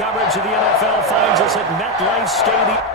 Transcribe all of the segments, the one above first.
coverage of the NFL finds us at MetLife Stadium.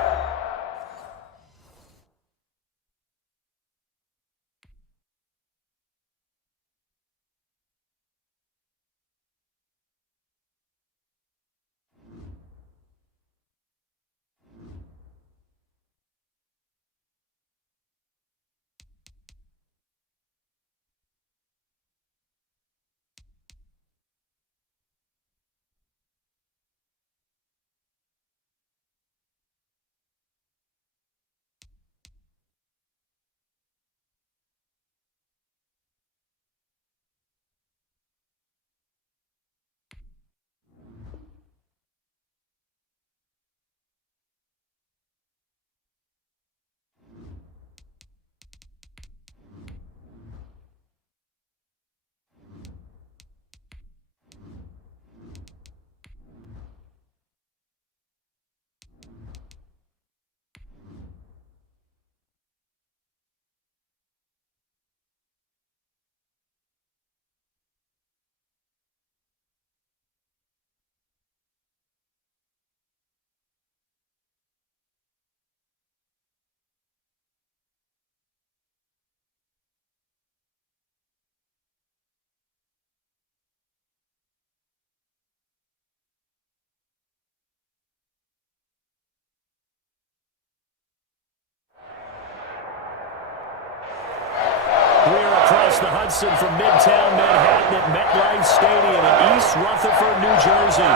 We're across the Hudson from Midtown Manhattan at MetLife Stadium in East Rutherford, New Jersey.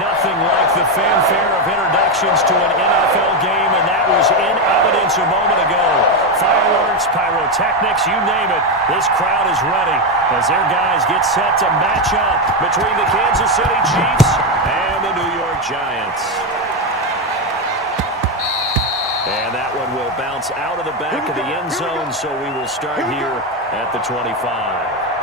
Nothing like the fanfare of introductions to an NFL game, and that was in evidence a moment ago. Fireworks, pyrotechnics, you name it. This crowd is ready as their guys get set to match up between the Kansas City Chiefs and the New York Giants. And that one will bounce out of the back of the end zone, so we will start here at the 25.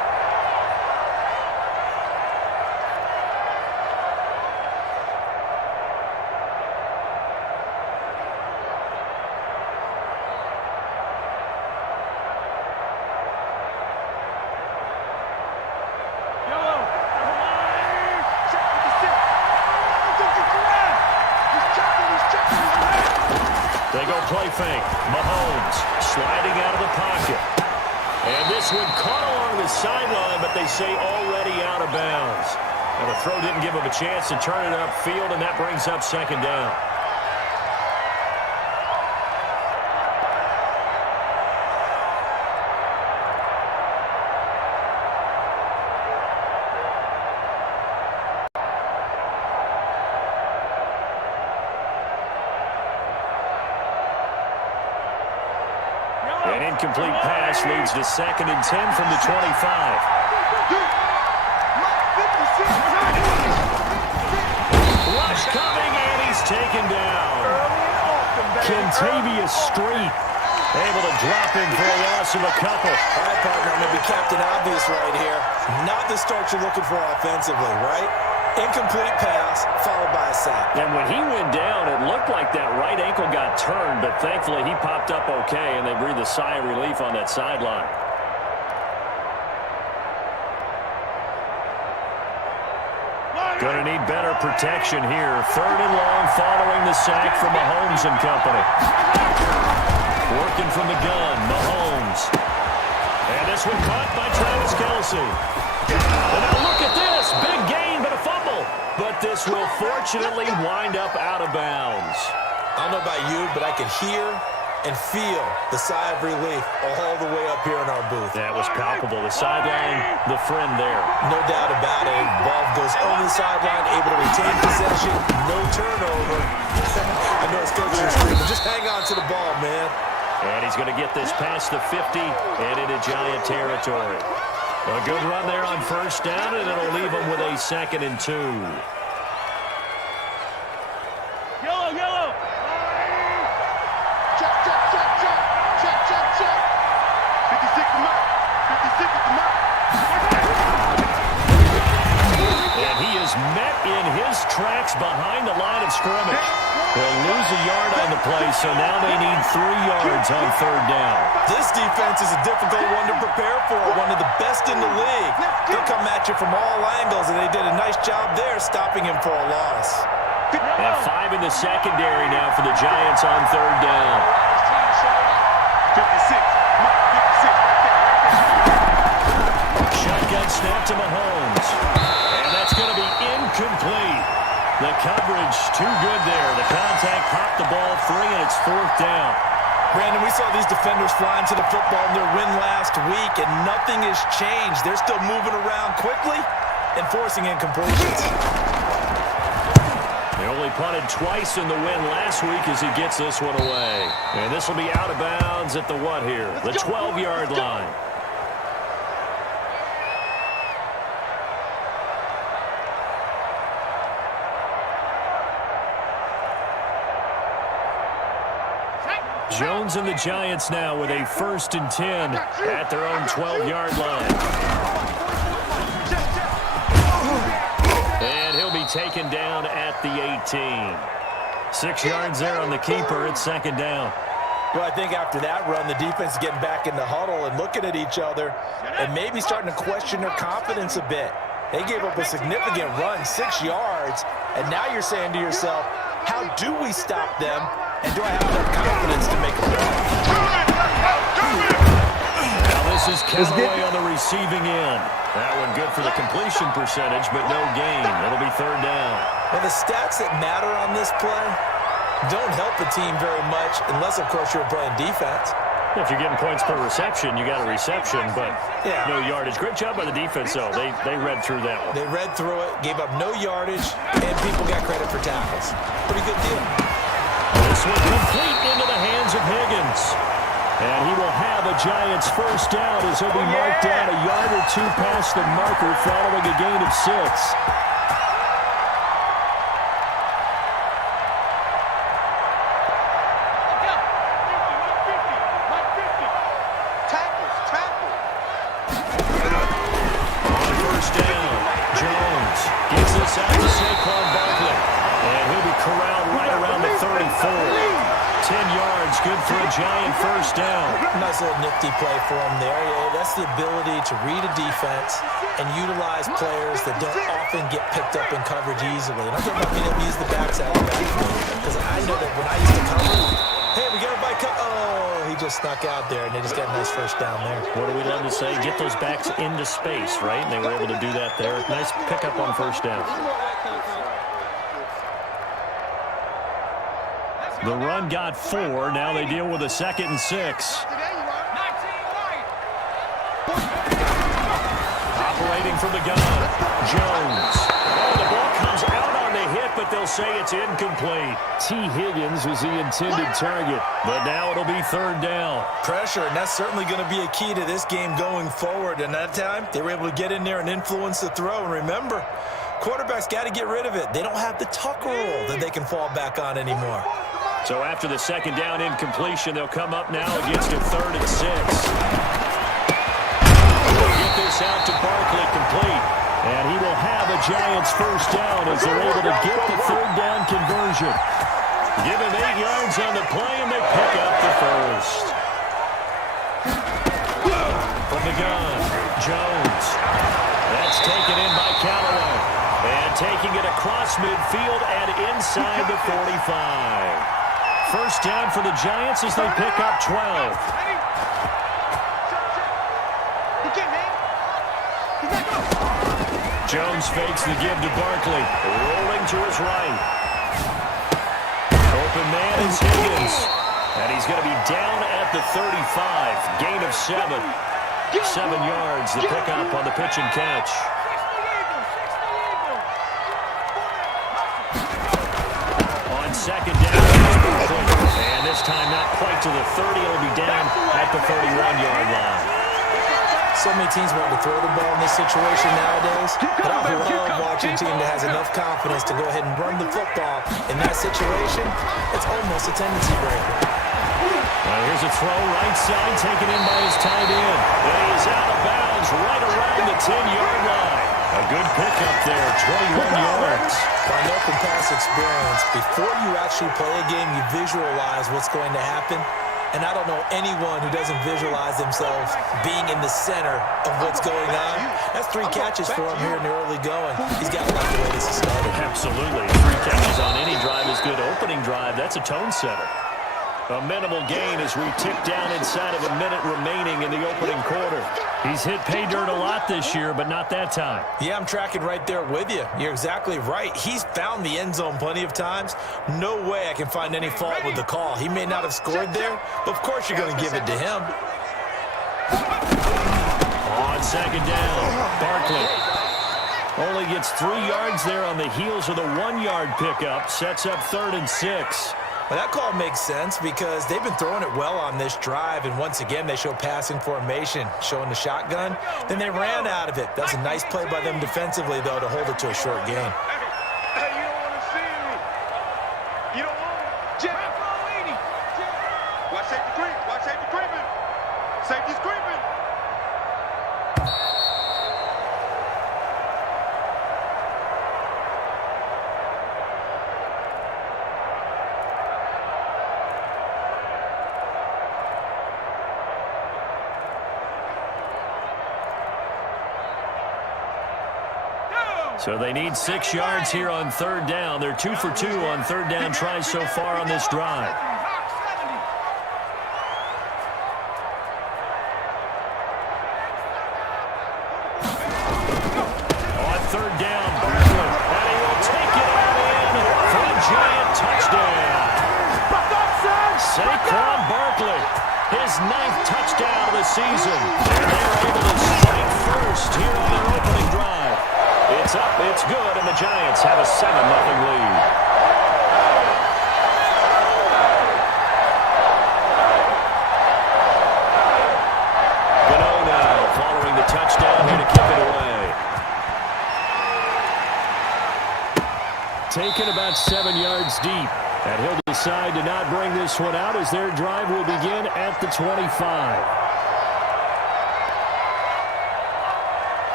They go play fake. Mahomes sliding out of the pocket. And this one caught along the sideline, but they say already out of bounds. And the throw didn't give him a chance to turn it upfield, and that brings up second down. An incomplete pass leads to 2nd and 10 from the 25. Rush coming, and he's taken down. Kentavious Street able to drop him for a loss of a couple. All right, partner, I'm going to be Captain Obvious right here. Not the start you're looking for offensively, right? Incomplete pass, followed by a sack. And when he went down, it looked like that right ankle got turned, but thankfully he popped up okay, and they breathed a sigh of relief on that sideline. Going to need better protection here. 3rd and long following the sack from Mahomes and company. Working from the gun, Mahomes. And this one caught by Travis Kelce. And now look at this. Big gain, but a fumble. But this will fortunately wind up out of bounds. I don't know about you, but I could hear and feel the sigh of relief all the way up here in our booth. That was palpable. The sideline, the friend there. No doubt about it. Ball goes over the sideline, able to retain possession, no turnover. I know it's coaching screaming. Just hang on to the ball, man. And he's going to get this past the 50 and into Giant territory. A good run there on 1st down, and it'll leave him with a 2nd and 2. Yellow. Check. 56 come out. 56 come out. And he is met in his tracks behind the line of scrimmage. They'll lose a yard on the play, so now they need 3 yards on third down. This defense is a difficult one to prepare for, one of the best in the league. They'll come at you from all angles, and they did a nice job there stopping him for a loss. And 5 in the secondary now for the Giants on third down. 56. Mike, 56. Shotgun snap to Mahomes. And that's going to be incomplete. The coverage too good there. The contact popped the ball free, and it's fourth down. Brandon, we saw these defenders flying to the football in their win last week, and nothing has changed. They're still moving around quickly and forcing incompletions. They only punted twice in the win last week as he gets this one away. And this will be out of bounds at the what here? The 12-yard line. Jones and the Giants now with a 1st and 10 at their own 12-yard line. And he'll be taken down at the 18. 6 yards there on the keeper at second down. Well, I think after that run, the defense is getting back in the huddle and looking at each other and maybe starting to question their confidence a bit. They gave up a significant run, 6 yards, and now you're saying to yourself, how do we stop them? And do I have enough confidence to make a run? Now this is Callaway on the receiving end. That one good for the completion percentage, but no gain. It'll be third down. Well, the stats that matter on this play don't help the team very much unless, of course, you're playing defense. If you're getting points per reception, you got a reception, but no yardage. Great job by the defense, though. They read through that one. They read through it, gave up no yardage, and people got credit for tackles. Pretty good deal. This one complete into the hands of Higgins. And he will have a Giants first down as he'll be marked down a yard or 2 past the marker following a gain of 6. On first down, Jones gets this out to Saquon Barkley. And he'll be corralled right around the 34. 10 yards, good for a Giant first down. Nice little nifty play for him there. Yeah, that's the ability to read a defense and utilize players that don't often get picked up in coverage easily. And I'm talking about being able to use the backs out of the backfield. Because I know that when I used to cover, hey, we got a bike. Oh, he just snuck out there, and they just got a nice first down there. What do we love to say? Get those backs into space, right? And they were able to do that there. Nice pickup on first down. The run got 4. Now they deal with a 2nd and 6. Operating from the gun, Jones. Oh, the ball comes out on the hit, but they'll say it's incomplete. T. Higgins was the intended target, but now it'll be third down. Pressure, and that's certainly going to be a key to this game going forward. And that time, they were able to get in there and influence the throw. And remember, quarterbacks got to get rid of it. They don't have the tuck rule that they can fall back on anymore. So after the second down incompletion, they'll come up now against a 3rd and 6. They'll get this out to Barkley complete. And he will have a Giants first down as they're able to get the third down conversion. Give him 8 yards on the play, and they pick up the first. From the gun, Jones. That's taken in by Callaway. And taking it across midfield and inside the 45. First down for the Giants as they pick up 12. Jones fakes the give to Barkley. Rolling to his right. Open man is Higgins. And he's going to be down at the 35. Gain of 7. 7 yards, the pickup on the pitch and catch. On second down, and this time not quite to the 30. It'll be down at the 31-yard line. So many teams want to throw the ball in this situation nowadays, but I love watching a team that has enough confidence to go ahead and run the football. In that situation, it's almost a tendency breaker. Here's a throw right side taken in by his tight end. And he is out of bounds right around the 10-yard line. A good pickup there, 21 yards. I know from past experience, before you actually play a game, you visualize what's going to happen. And I don't know anyone who doesn't visualize themselves being in the center of what's going on. That's 3 catches for him here in the early going. He's got to like the way this is started. Absolutely. 3 catches on any drive is good. Opening drive, that's a tone setter. A minimal gain as we tick down inside of a minute remaining in the opening quarter. He's hit pay dirt a lot this year, but not that time. Yeah, I'm tracking right there with you. You're exactly right. He's found the end zone plenty of times. No way I can find any fault with the call. He may not have scored there, but of course you're going to give it to him. On second down, Barkley only gets 3 yards there on the heels of the 1-yard pickup. Sets up 3rd and 6. Well, that call makes sense because they've been throwing it well on this drive, and once again they show passing formation, showing the shotgun. Then they ran out of it. That's a nice play by them defensively, though, to hold it to a short gain. Hey, you don't want to see me. You don't want to. Jim. Watch safety creep. Watch safety creeping. Safety's creeping. So they need 6 yards here on 3rd down. They're 2 for 2 on 3rd down tries so far on this drive. On 3rd down, Barkley, and he will take it out in for a giant touchdown. Saquon Barkley, his 9th touchdown of the season. And they're able to strike first here on their opening drive. It's up, it's good, and the Giants have a 7-0 lead. Gano now following the touchdown here to kick it away. Taken about 7 yards deep. And he'll decide to not bring this one out as their drive will begin at the 25.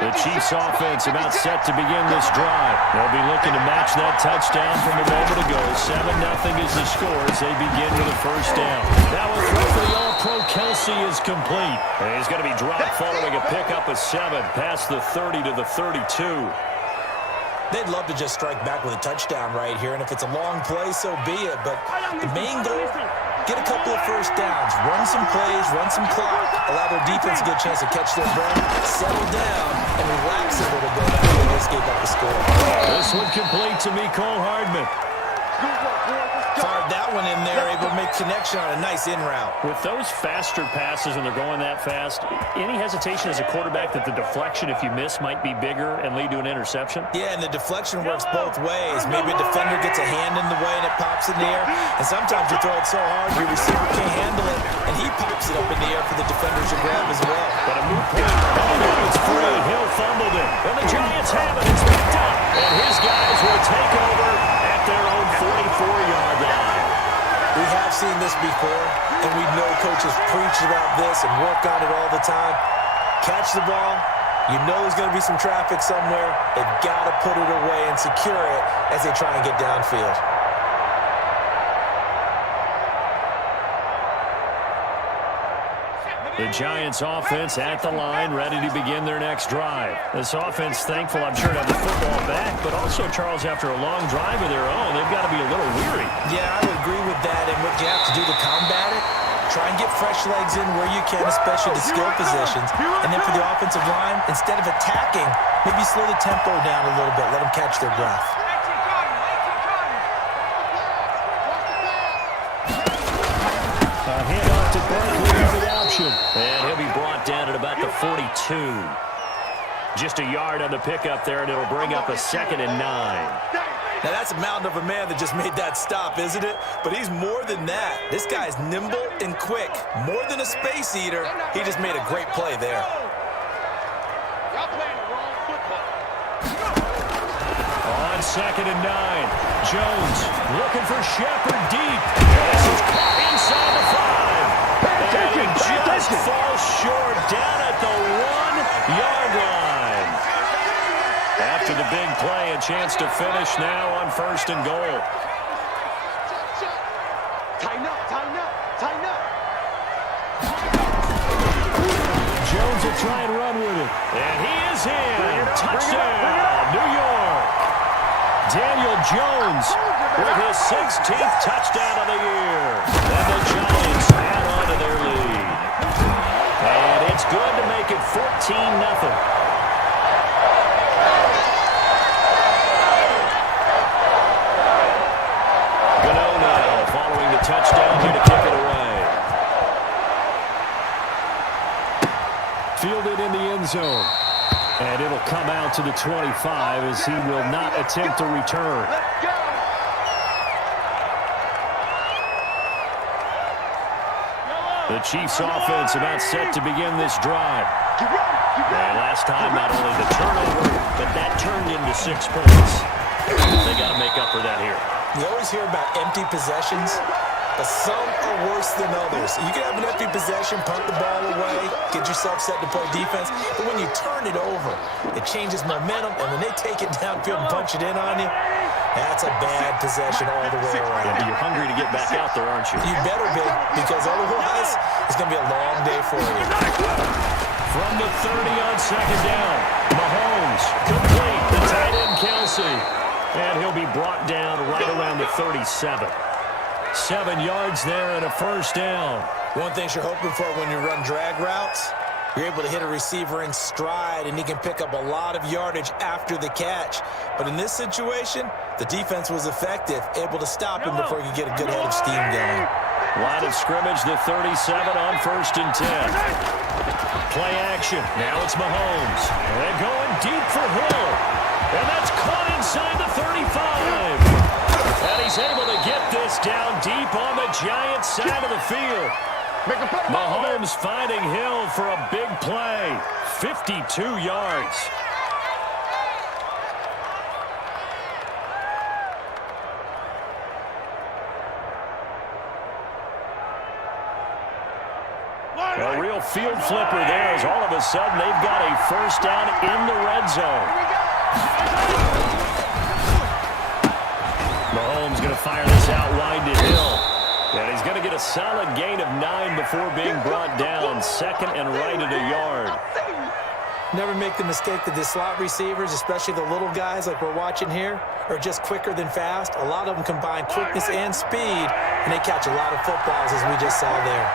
The Chiefs offense about set to begin this drive. They'll be looking to match that touchdown from a moment ago. 7-0 is the score as they begin with a first down. Now a throw for the All-Pro Kelsey is complete. And he's going to be dropped following a pickup of 7 past the 30 to the 32. They'd love to just strike back with a touchdown right here, and if it's a long play, so be it. But the main goal, get a couple of first downs, run some plays, run some clock, allow their defense to get a chance to catch their breath, settle down, and relax a little bit after they escape up the score. This one complete to Mecole Hardman. Fired that one in there, able to make connection on a nice in route. With those faster passes when they're going that fast, any hesitation as a quarterback that the deflection, if you miss, might be bigger and lead to an interception? Yeah, and the deflection works both ways. Maybe a defender gets a hand in the way and it pops in the air, and sometimes you throw it so hard your receiver can't handle it, and he pops it up in the air for the defenders to grab as well. But a move point. Oh, it's free. Hill fumbled it. And the Giants have it. It's picked up. And his guys will take over at their own 44-yard line. We have seen this before, and we know coaches preach about this and work on it all the time. Catch the ball. You know there's going to be some traffic somewhere. They've got to put it away and secure it as they try and get downfield. The Giants offense at the line, ready to begin their next drive. This offense thankful, I'm sure, to have the football back, but also, Charles, after a long drive of their own, they've got to be a little weary. Yeah, I would agree with that, and what you have to do to combat it, try and get fresh legs in where you can, especially the skill positions. And then for the offensive line, instead of attacking, maybe slow the tempo down a little bit, let them catch their breath. A handoff to Barkley for the option. And he'll be brought down at about the 42. Just a yard on the pickup there, and it'll bring up a 2nd and 9. Now, that's a mountain of a man that just made that stop, isn't it? But he's more than that. This guy's nimble and quick. More than a space eater, he just made a great play there. Y'all playing the wrong football. On 2nd and 9. Jones looking for Shepard deep. This is caught inside the 5. And he just falls short down at the 1-yard line. After the big play, a chance to finish now on 1st and goal. Tighten up, tighten up, tighten up. Jones will try and run with it. And he is in. Touchdown, New York. Daniel Jones with his 16th touchdown of the year. And the Giants add on to their lead. And it's good to make it 14-0. Touchdown here to kick it away. Fielded in the end zone. And it'll come out to the 25 as he will not attempt to return. Let's go. The Chiefs offense about set to begin this drive. And last time, not only the turnover, but that turned into 6 points. They got to make up for that here. You always hear about empty possessions, but some are worse than others. You can have an empty possession, punt the ball away, get yourself set to play defense, but when you turn it over, it changes momentum, and when they take it downfield and punch it in on you, that's a bad possession all the way around. Yeah, you're hungry to get back out there, aren't you? You better be, because otherwise, it's going to be a long day for you. From the 30 on 2nd down, Mahomes complete the tight end Kelsey. And he'll be brought down right around the 37. 7 yards there and a 1st down. One thing you're hoping for when you run drag routes, you're able to hit a receiver in stride, and he can pick up a lot of yardage after the catch. But in this situation, the defense was effective, able to stop him before he could get a good head of steam going. Line of scrimmage, the 37 on 1st and 10. Play action. Now it's Mahomes. And going deep for Hill. And that's caught inside the 35. And he's able to get this down deep on the Giants side of the field. Mahomes finding Hill for a big play. 52 yards. A real field flipper there as all of a sudden they've got a 1st down in the red zone. Mahomes going to fire this out wide to Hill. And he's going to get a solid gain of 9 before being brought down. 2nd and right at a yard. Never make the mistake that the slot receivers, especially the little guys like we're watching here, are just quicker than fast. A lot of them combine quickness and speed, and they catch a lot of footballs as we just saw there.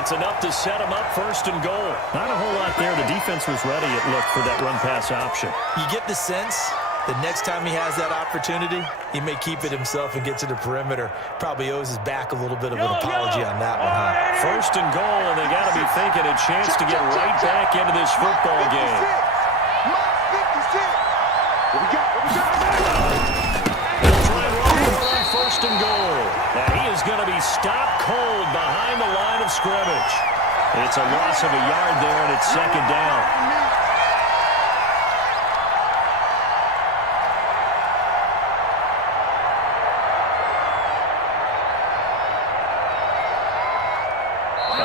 It's enough to set him up 1st and goal. Not a whole lot there. The defense was ready, it looked, for that run-pass option. You get the sense that next time he has that opportunity, he may keep it himself and get to the perimeter. Probably owes his back a little bit of an apology on that one, huh? 1st and goal, and they got to be thinking a chance to get right back into this football game. They'll try and run for it on 1st and goal. And he is going to be stopped cold behind the line of scrimmage. It's a loss of a yard there, and it's 2nd down.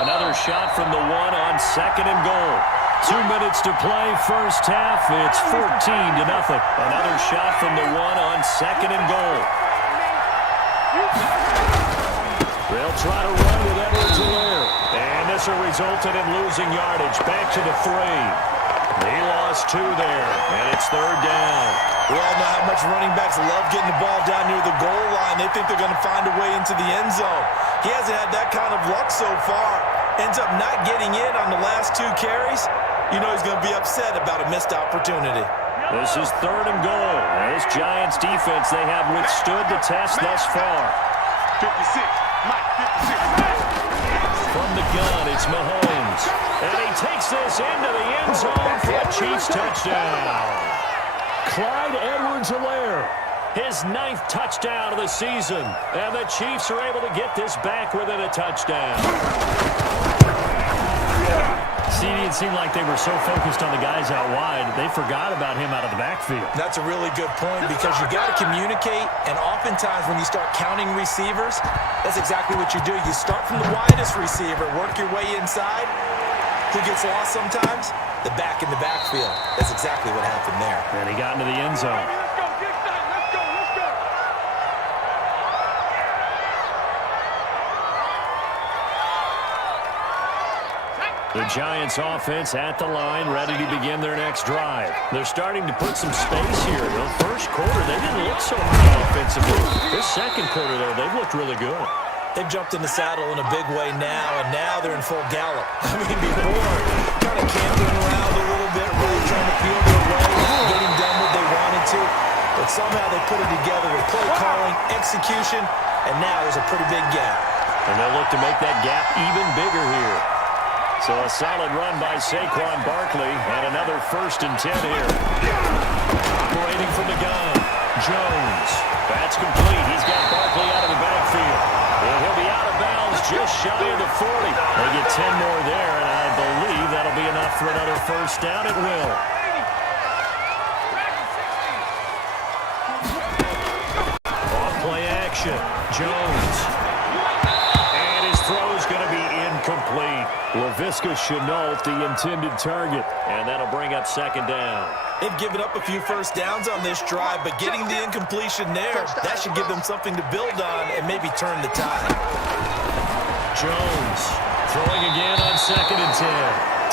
Another shot from the 1 on 2nd and goal. 2 minutes to play, 1st half. It's 14-0. Another shot from the 1 on 2nd and goal. They'll try to run with Edwards-Helaire. And this will result in him losing yardage. Back to the 3. He lost 2 there, and it's 3rd down. We all know how much running backs love getting the ball down near the goal line. They think they're going to find a way into the end zone. He hasn't had that kind of luck so far. Ends up not getting in on the last 2 carries. You know he's going to be upset about a missed opportunity. This is 3rd and goal. This Giants defense, they have withstood the test thus far. 56. Mike, 56. From the gun, it's Mahomes. And he takes this into the end zone for a Chiefs touchdown. Clyde Edwards-Helaire His 9th touchdown of the season. And the Chiefs are able to get this back within a touchdown. See, it seemed like they were so focused on the guys out wide, they forgot about him out of the backfield. That's a really good point because you got to communicate, and oftentimes when you start counting receivers, that's exactly what you do. You start from the widest receiver, work your way inside. Who gets lost sometimes? The back in the backfield. That's exactly what happened there. And he got into the end zone. Let's go, get that. Let's go, let's go. The Giants offense at the line, ready to begin their next drive. They're starting to put some space here. The first quarter, they didn't look so high offensively. This second quarter, though, they've looked really good. They've jumped in the saddle in a big way now, and now they're in full gallop. I mean, before, kind of camping around a little bit, really trying to feel their way, not getting done what they wanted to. But somehow they put it together with play calling, execution, and now there's a pretty big gap. And they'll look to make that gap even bigger here. So a solid run by Saquon Barkley, and another 1st and 10 here. Operating from the gun, Jones. That's complete. He's got Barkley out of the backfield. And he'll be out of bounds just shy of the 40. They get 10 more there, and I believe that'll be enough for another 1st down. It will. Off play action, Jones. And his throw's going to be incomplete. Laviska Shenault, the intended target, and that'll bring up 2nd down. They've given up a few 1st downs on this drive, but getting the incompletion there, that should give them something to build on and maybe turn the tide. Jones throwing again on 2nd and 10.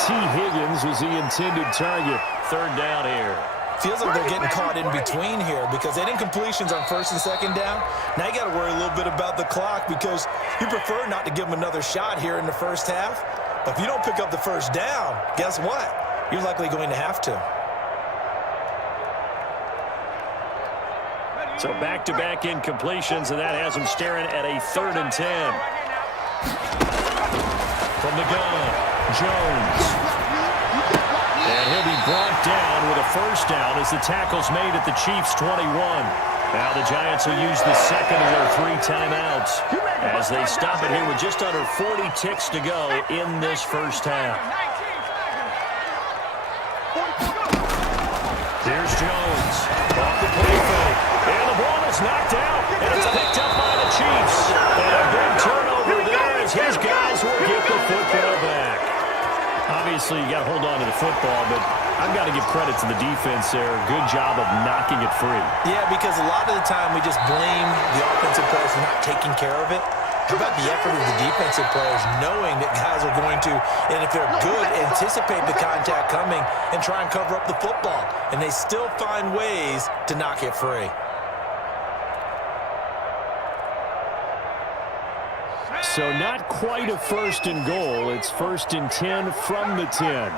T. Higgins was the intended target. 3rd down here. Feels like they're getting caught in between here because they had incompletions on 1st and 2nd down. Now you got to worry a little bit about the clock because you prefer not to give them another shot here in the 1st half. But if you don't pick up the 1st down, guess what? You're likely going to have to. So back-to-back incompletions, and that has them staring at a 3rd and 10. From the gun, Jones. And he'll be brought down with a 1st down as the tackle's made at the Chiefs' 21. Now the Giants will use the 2nd of their 3 timeouts as they stop it here with just under 40 ticks to go in this 1st half. Here's Jones. Off the play fake. And the ball is knocked out. And it's picked up by the Chiefs. And a big turnover there as his guys will get the football back. Obviously, you got to hold on to the football, but I've got to give credit to the defense there. Good job of knocking it free. Yeah, because a lot of the time we just blame the offensive players for not taking care of it. How about the effort of the defensive players knowing that guys are going to, and if they're good, anticipate the contact coming and try and cover up the football. And they still find ways to knock it free. So not quite a 1st and goal. It's 1st and 10 from the 10.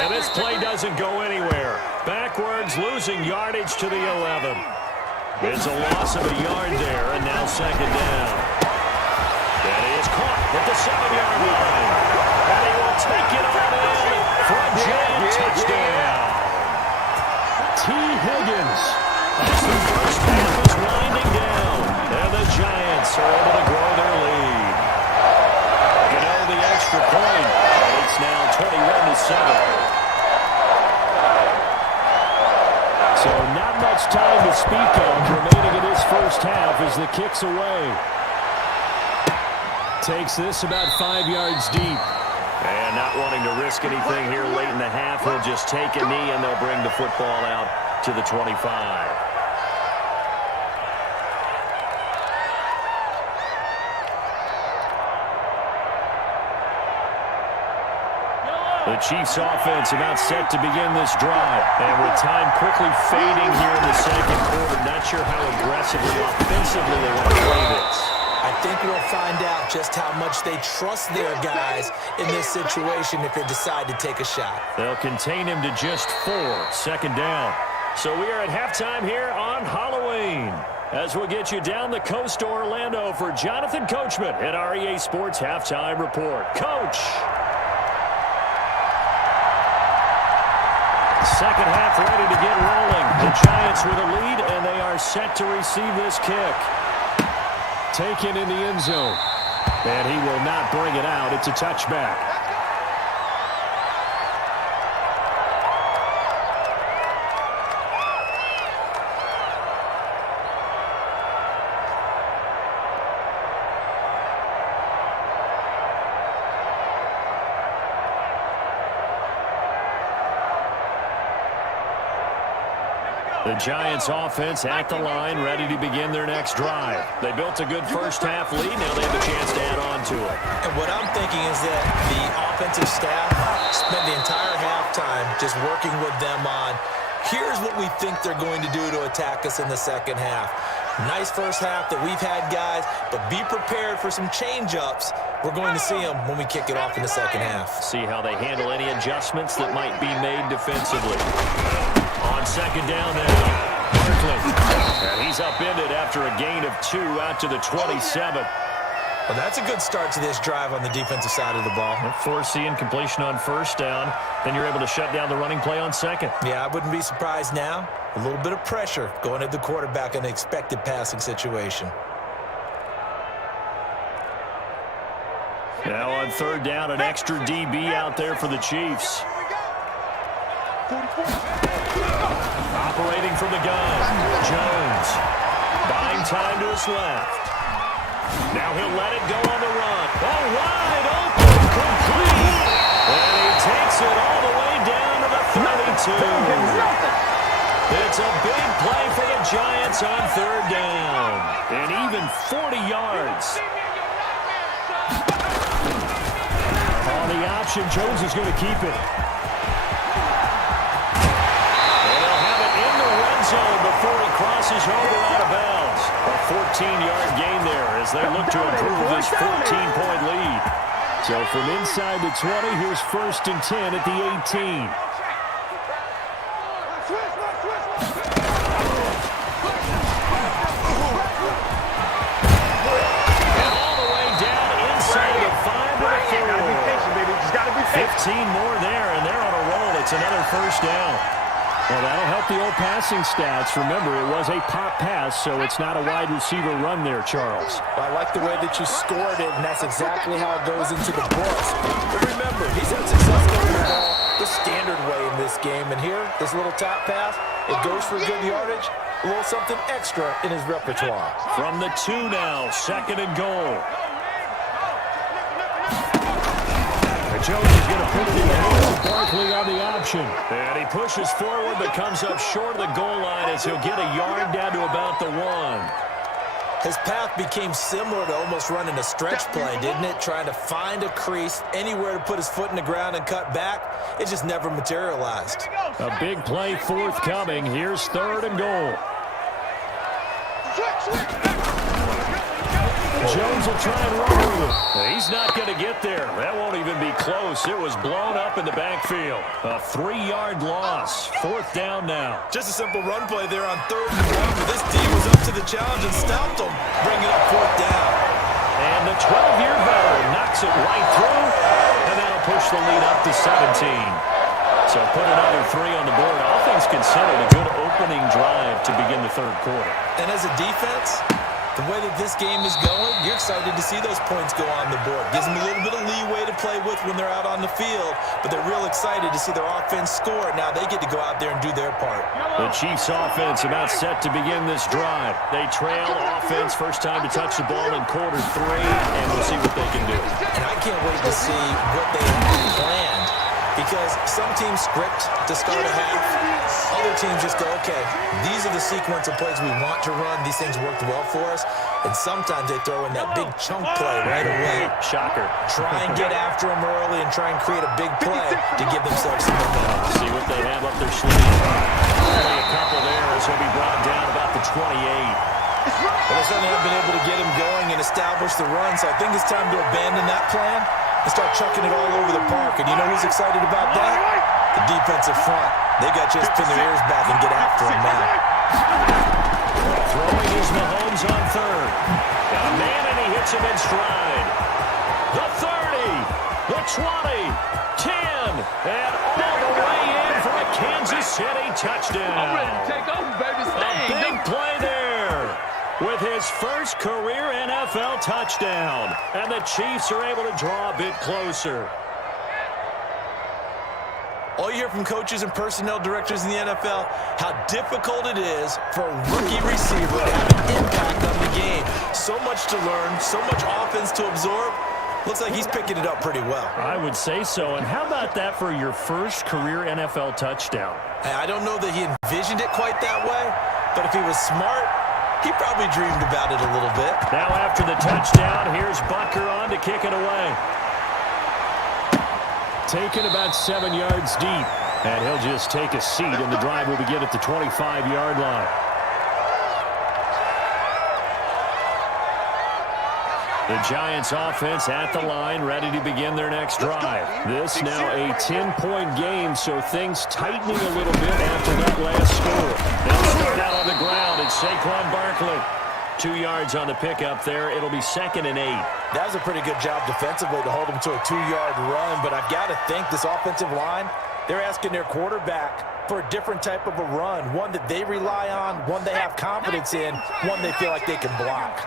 And this play doesn't go anywhere. Backwards, losing yardage to the 11. It's a loss of a yard there, and now 2nd down. And he is caught at the 7-yard line. And he will take it all in for a giant touchdown. T. Higgins. As the 1st half is winding down, and the Giants are able to grow their lead. You know, the extra point. It's now 21-7. So not much time to speak of remaining in this 1st half as the kick's away. Takes this about 5 yards deep. And not wanting to risk anything here late in the half, he'll just take a knee and they'll bring the football out to the 25. The Chiefs offense about set to begin this drive. And with time quickly fading here in the 2nd quarter, not sure how aggressively, offensively they want to play this. I think we'll find out just how much they trust their guys in this situation if they decide to take a shot. They'll contain him to just 4, 2nd down. So we are at halftime here on Halloween as we'll get you down the coast to Orlando for Jonathan Coachman at REA Sports Halftime Report. Coach! Second half ready to get rolling. The Giants with a lead, and they are set to receive this kick. Taken in the end zone. And he will not bring it out. It's a touchback. The Giants offense at the line, ready to begin their next drive. They built a good first half lead. Now they have a chance to add on to it. And what I'm thinking is that the offensive staff spent the entire halftime just working with them on, here's what we think they're going to do to attack us in the second half. Nice first half that we've had, guys, but be prepared for some change-ups. We're going to see them when we kick it off in the second half. See how they handle any adjustments that might be made defensively. On second down now, Barkley. And he's upended after a gain of 2 out to the 27. Well, that's a good start to this drive on the defensive side of the ball. Forcing completion on first down. Then you're able to shut down the running play on second. Yeah, I wouldn't be surprised now. A little bit of pressure going at the quarterback in an expected passing situation. Now on third down, an extra DB out there for the Chiefs. Operating from the gun, Jones. Buying time to his left. Now he'll let it go on the run. Oh, wide open, complete. And he takes it all the way down to the 32. It's a big play for the Giants on third down. And even 40 yards. On the option, Jones is going to keep it. Zone before he crosses over out of bounds. A 14-yard gain there as they look to improve this 14-point lead. So from inside the 20, here's 1st and 10 at the 18. And all the way down inside the 5 with a 4. 15 more there, and they're on a roll. It's another first down. Well, that'll help the old passing stats. Remember, it was a pop pass, so it's not a wide receiver run there, Charles. I like the way that you scored it, and that's exactly how it goes into the books. But remember, he's had success with the ball the standard way in this game. And here, this little top pass, it goes for good yardage, a little something extra in his repertoire. From the 2 now, 2nd and goal. Jones is going to put it in the hands of Barkley on the option. And he pushes forward but comes up short of the goal line as he'll get a yard down to about the 1. His path became similar to almost running a stretch play, didn't it? Trying to find a crease, anywhere to put his foot in the ground and cut back. It just never materialized. A big play forthcoming. Here's 3rd and goal. Jones will try and run with it. He's not going to get there. That won't even be close. It was blown up in the backfield. A 3-yard loss. 4th down now. Just a simple run play there on 3rd and 1. But this D was up to the challenge and stopped him, bringing up 4th down. And the 12-year veteran knocks it right through, and that'll push the lead up to 17. So put another 3 on the board. All things considered, a good opening drive to begin the 3rd quarter. And as a defense, the way that this game is going, you're excited to see those points go on the board. Gives them a little bit of leeway to play with when they're out on the field, but they're real excited to see their offense score. Now they get to go out there and do their part. The Chiefs offense about set to begin this drive. They trail offense, first time to touch the ball in quarter 3, and we'll see what they can do. And I can't wait to see what they have planned, because some teams script to start a half. Other teams just go, okay, these are the sequence of plays we want to run. These things worked well for us. And sometimes they throw in that big chunk play right away. Shocker. Try and get after them early and try and create a big play to give themselves some momentum. See what they have up their sleeve. Only a couple there as he'll be brought down about the 28. Well, they certainly haven't been able to get him going and establish the run, so I think it's time to abandon that plan and start chucking it all over the park. And you know who's excited about that? The defensive front. They got just pin their ears back and get after him now. Throwing is Mahomes on 3rd. Got a man and he hits him in stride. The 30, the 20, 10, and all the way in for a Kansas City touchdown. I'm ready to take over, baby. A big play there with his first career NFL touchdown. And the Chiefs are able to draw a bit closer. All you hear from coaches and personnel directors in the NFL, how difficult it is for a rookie receiver to have an impact on the game. So much to learn, so much offense to absorb. Looks like he's picking it up pretty well. I would say so. And how about that for your first career NFL touchdown? I don't know that he envisioned it quite that way, but if he was smart, he probably dreamed about it a little bit. Now after the touchdown, here's Butker on to kick it away. Taken about 7 yards deep. And he'll just take a seat, and the drive will begin at the 25-yard line. The Giants offense at the line, ready to begin their next drive. This now a 10-point game, so things tightening a little bit after that last score. They'll start out on the ground. It's Saquon Barkley. 2 yards on the pickup there. It'll be 2nd and 8. That was a pretty good job defensively to hold him to a 2-yard run, but I've got to think this offensive line, they're asking their quarterback for a different type of a run, one that they rely on, one they have confidence in, one they feel like they can block.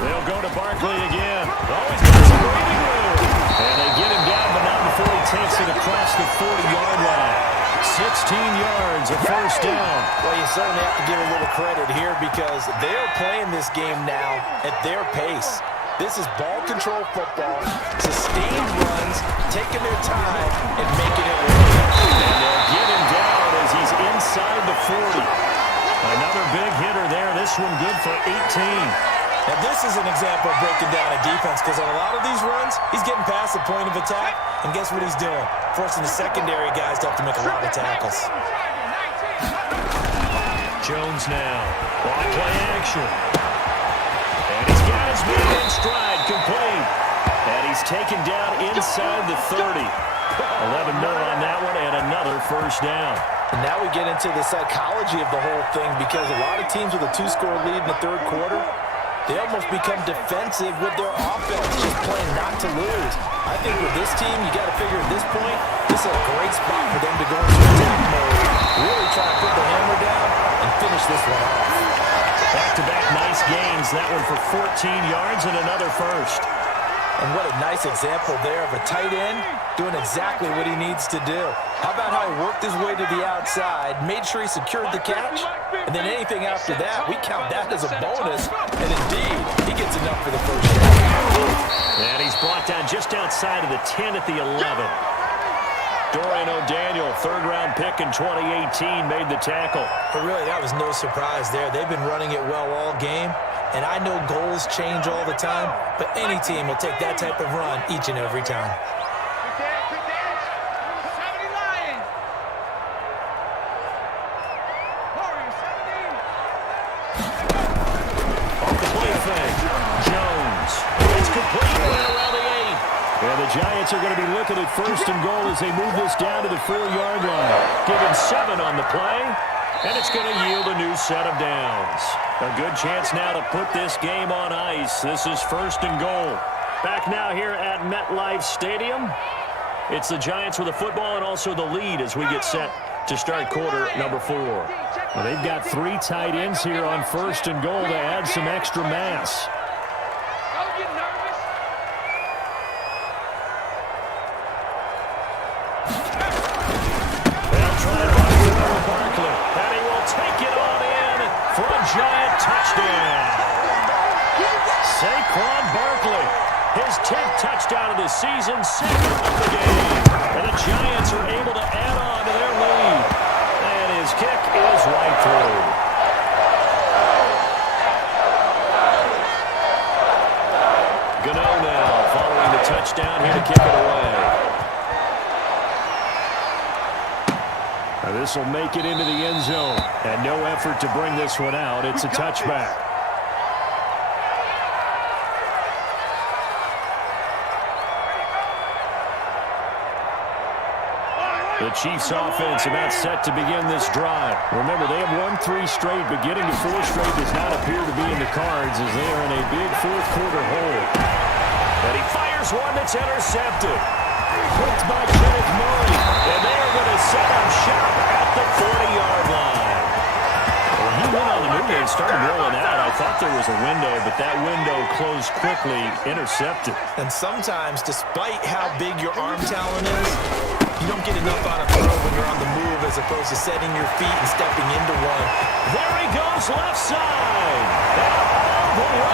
They'll go to Barkley again. Always got some breathing room. And they get him down, but not before he takes it across the 40-yard line. 16 yards, a first down. Well, you certainly have to give a little credit here because they're playing this game now at their pace. This is ball control football, sustained runs, taking their time, and making it work. And they'll get him down as he's inside the 40. Another big hitter there. This one good for 18. Now, this is an example of breaking down a defense because on a lot of these runs, he's getting past the point of attack, and guess what he's doing? Forcing the secondary guys to have to make a lot of tackles. Jones now. Block play action. And he's got his man in stride, complete. And he's taken down inside the 30. 11 more on that one, and another first down. And now we get into the psychology of the whole thing because a lot of teams with a 2-score lead in the third quarter, they almost become defensive with their offense, just playing not to lose. I think with this team, you got to figure at this point, this is a great spot for them to go into attack mode, really try to put the hammer down and finish this one off. Back-to-back nice gains. That one for 14 yards and another first. And what a nice example there of a tight end doing exactly what he needs to do. How about how he worked his way to the outside, made sure he secured the catch, and then anything after that, we count that as a bonus. And indeed, he gets enough for the first down. And he's brought down just outside of the 10 at the 11. Dorian O'Daniel, third-round pick in 2018, made the tackle. But really, that was no surprise there. They've been running it well all game. And I know goals change all the time, but any team will take that type of run each and every time. Off the play fake, Jones. It's complete right around the 8. And the Giants are going to be looking at first and goal as they move this down to the 4-yard line. Give him 7 on the play. And it's going to yield a new set of downs. A good chance now to put this game on ice. This is first and goal. Back now here at MetLife Stadium. It's the Giants with the football and also the lead as we get set to start quarter number 4. Well, they've got 3 tight ends here on first and goal to add some extra mass. Don't get nervous. They'll try to run it over Barkley. And he will take it on in for a Giant touchdown. Saquon Barkley, his 10th touchdown of the season, 2nd of the game. And the Giants are able to add on to their lead. And his kick is right through. Gano now following the touchdown here to kick it away. Now this will make it into the end zone. And no effort to bring this one out. It's a touchback. The Chiefs offense about set to begin this drive. Remember, they have won 3 straight, but getting to 4 straight does not appear to be in the cards as they are in a big fourth-quarter hole. And he fires one that's intercepted. Hooked by Kenneth Murray. And they are and started rolling out. I thought there was a window, but that window closed quickly, intercepted. And sometimes, despite how big your arm talent is, you don't get enough on a throw when you're on the move as opposed to setting your feet and stepping into one.